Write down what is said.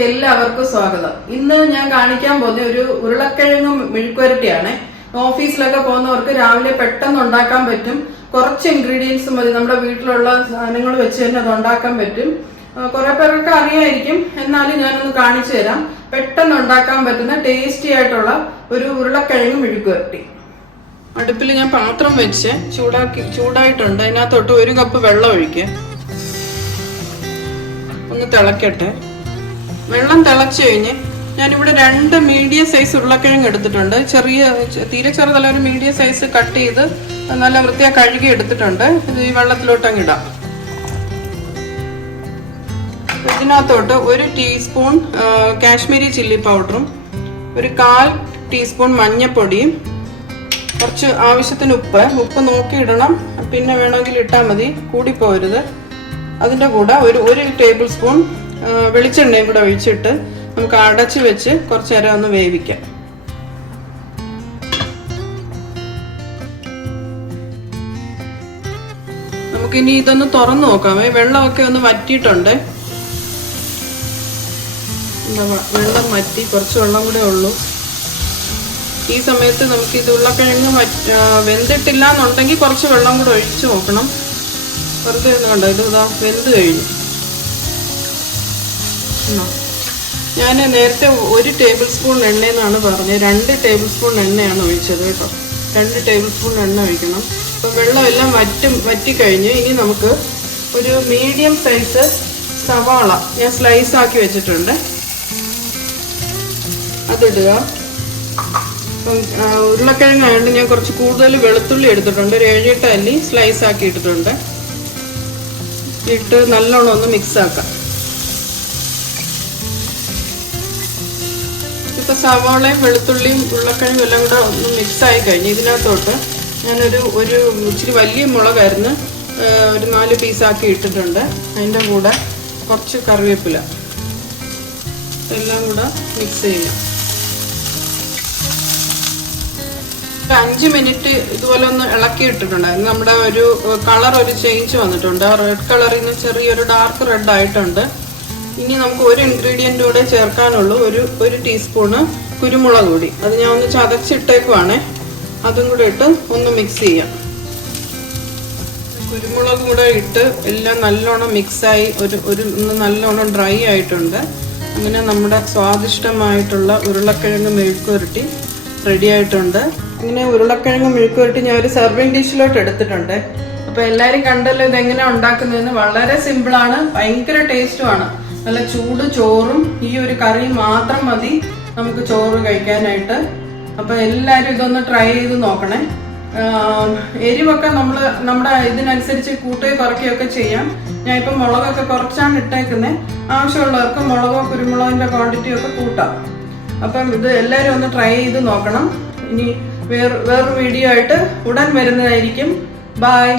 വീഡിയോയിലേക്ക് എല്ലാവർക്കും സ്വാഗതം. ഇന്ന് ഞാൻ കാണിക്കാൻ പോകുന്ന ഒരു ഉരുളക്കിഴങ്ങ് മെഴുക്കുവരട്ടിയാണ്. ഓഫീസിലൊക്കെ പോകുന്നവർക്ക് രാവിലെ പെട്ടെന്ന് ഉണ്ടാക്കാൻ പറ്റും. കുറച്ച് ഇൻഗ്രീഡിയൻസ് മതി, നമ്മുടെ വീട്ടിലുള്ള സാധനങ്ങൾ വെച്ച് തന്നെ അത് ഉണ്ടാക്കാൻ പറ്റും. കുറെ പേർക്ക് അറിയായിരിക്കും, എന്നാലും ഞാനൊന്ന് കാണിച്ചു തരാം. പെട്ടെന്ന് ഉണ്ടാക്കാൻ പറ്റുന്ന ടേസ്റ്റി ആയിട്ടുള്ള ഒരു ഉരുളക്കിഴങ്ങ് മെഴുക്കുവരട്ടി. അടുപ്പിൽ ഞാൻ പാത്രം വെച്ച് ചൂടായിട്ടുണ്ട്. അതിനകത്തോട്ട് 1 കപ്പ് വെള്ളം ഒഴിക്കുക. ഒന്ന് തിളക്കട്ടെ. വെള്ളം തിളച്ചു കഴിഞ്ഞ് ഞാനിവിടെ 2 മീഡിയം സൈസ് ഉരുളക്കിഴങ്ങ് എടുത്തിട്ടുണ്ട്. തീരെ ചെറുതല്ല, ഒരു മീഡിയം സൈസ് കട്ട് ചെയ്ത് നല്ല വൃത്തിയായി കഴുകി എടുത്തിട്ടുണ്ട്. ഇത് ഈ വെള്ളത്തിലോട്ട് അങ്ങ് ഇടാം. ഇതിനകത്തോട്ട് 1 ടീസ്പൂൺ കാശ്മീരി ചില്ലി പൗഡറും 1/4 ടീസ്പൂൺ മഞ്ഞൾപ്പൊടിയും കുറച്ച് ആവശ്യത്തിന് ഉപ്പ് നോക്കി ഇടണം. പിന്നെ വേണമെങ്കിൽ ഇട്ടാൽ മതി, കൂടിപ്പോരുത്. അതിൻ്റെ കൂടെ ഒരു ടേബിൾ സ്പൂൺ വെളിച്ചെണ്ണയും കൂടെ ഒഴിച്ചിട്ട് നമുക്ക് അടച്ച് വെച്ച് കുറച്ച് നേരം ഒന്ന് വേവിക്കാം. നമുക്കിനി ഇതൊന്ന് തുറന്നു നോക്കാമേ. വെള്ളമൊക്കെ ഒന്ന് വറ്റിയിട്ടുണ്ട്. വെള്ളം വറ്റി, കുറച്ച് വെള്ളം കൂടെ ഉള്ളൂ. ഈ സമയത്ത് നമുക്ക് ഇത് ഉരുളക്കിഴങ്ങ് വെന്തിട്ടില്ല എന്നുണ്ടെങ്കിൽ കുറച്ച് വെള്ളം കൂടെ ഒഴിച്ചു നോക്കണം. വെറുതെ ഒന്ന് കണ്ടോ, ഇത് ഇതാ വെന്ത് കഴിഞ്ഞു. ഞാൻ നേരത്തെ 1 ടേബിൾ സ്പൂൺ എണ്ണയെന്നാണ് പറഞ്ഞത്. 2 ടേബിൾ സ്പൂൺ എണ്ണയാണ് ഒഴിച്ചത് കേട്ടോ. 2 ടേബിൾ സ്പൂൺ എണ്ണ ഒഴിക്കണം. അപ്പം വെള്ളമെല്ലാം വറ്റിക്കഴിഞ്ഞ് ഇനി നമുക്ക് ഒരു മീഡിയം സൈസ് സവാള ഞാൻ സ്ലൈസ് ആക്കി വെച്ചിട്ടുണ്ട്, അതിടുക. അപ്പം ഉരുളക്കിഴങ്ങായതുകൊണ്ട് ഞാൻ കുറച്ച് കൂടുതൽ വെളുത്തുള്ളി എടുത്തിട്ടുണ്ട്. ഒരു 7-8 അല്ലി സ്ലൈസ് ആക്കി ഇട്ടിട്ടുണ്ട്. ഇട്ട് നല്ലോണം ഒന്ന് മിക്സ് ആക്കാം. ഇപ്പൊ സവാളയും വെളുത്തുള്ളിയും ഉരുളക്കിഴങ്ങും എല്ലാം കൂടെ ഒന്ന് മിക്സ് ആയി കഴിഞ്ഞ് ഇതിനകത്തോട്ട് ഞാനൊരു ഇച്ചിരി വലിയ മുളകായിരുന്നു, ഒരു 4 പീസാക്കി ഇട്ടിട്ടുണ്ട്. അതിൻ്റെ കൂടെ കുറച്ച് കറിവേപ്പില എല്ലാം കൂടെ മിക്സ് ചെയ്യാം. 5 മിനിറ്റ് ഇതുപോലെ ഒന്ന് ഇളക്കി ഇട്ടിട്ടുണ്ടായിരുന്നു. നമ്മുടെ ഒരു കളർ ചേഞ്ച് വന്നിട്ടുണ്ട്. ആ റെഡ് കളറിൽ നിന്ന് ചെറിയൊരു ഡാർക്ക് റെഡ് ആയിട്ടുണ്ട്. ഇനി നമുക്ക് 1 ഇൻഗ്രീഡിയൻ്റ് കൂടെ ചേർക്കാനുള്ളൂ. ഒരു ടീസ്പൂണ് കുരുമുളക് പൊടി. അത് ഞാൻ ഒന്ന് ചതച്ചിട്ടേക്കുവാണേ. അതും കൂടെ ഇട്ട് ഒന്ന് മിക്സ് ചെയ്യാം. കുരുമുളക് കൂടെ ഇട്ട് എല്ലാം നല്ലോണം മിക്സായി ഒന്ന് നല്ലോണം ഡ്രൈ ആയിട്ടുണ്ട്. അങ്ങനെ നമ്മുടെ സ്വാദിഷ്ടമായിട്ടുള്ള ഉരുളക്കിഴങ്ങ് മെഴുക്കുവരട്ടി റെഡി ആയിട്ടുണ്ട്. ഇങ്ങനെ ഉരുളക്കിഴങ്ങ് മെഴുക്കുവരട്ടി ഞാൻ ഒരു സെർവിങ് ഡിഷിലോട്ട് എടുത്തിട്ടുണ്ട്. അപ്പോൾ എല്ലാവരും കണ്ടല്ലോ ഇതെങ്ങനെയാണ് ഉണ്ടാക്കുന്നതെന്ന്. വളരെ സിമ്പിളാണ്, ഭയങ്കര ടേസ്റ്റുമാണ്. നല്ല ചൂട് ചോറും ഈ ഒരു കറിയും മാത്രം മതി നമുക്ക് ചോറ് കഴിക്കാനായിട്ട്. അപ്പോൾ എല്ലാവരും ഇതൊന്ന് ട്രൈ ചെയ്ത് നോക്കണേ. എരിവൊക്കെ നമ്മുടെ ഇതിനനുസരിച്ച് കൂട്ടുകയോ കുറയ്ക്കുകയൊക്കെ ചെയ്യാം. ഞാൻ ഇപ്പം മുളകൊക്കെ കുറച്ചാണ് ഇട്ടേക്കുന്നത്. ആവശ്യമുള്ളവർക്ക് മുളകോ കുരുമുളകിൻ്റെ ക്വാണ്ടിറ്റിയൊക്കെ കൂട്ടാം. അപ്പം ഇത് എല്ലാവരും ഒന്ന് ട്രൈ ചെയ്ത് നോക്കണം. ഇനി വേറൊരു വീഡിയോ ആയിട്ട് ഉടൻ വരുന്നതായിരിക്കും. ബൈ.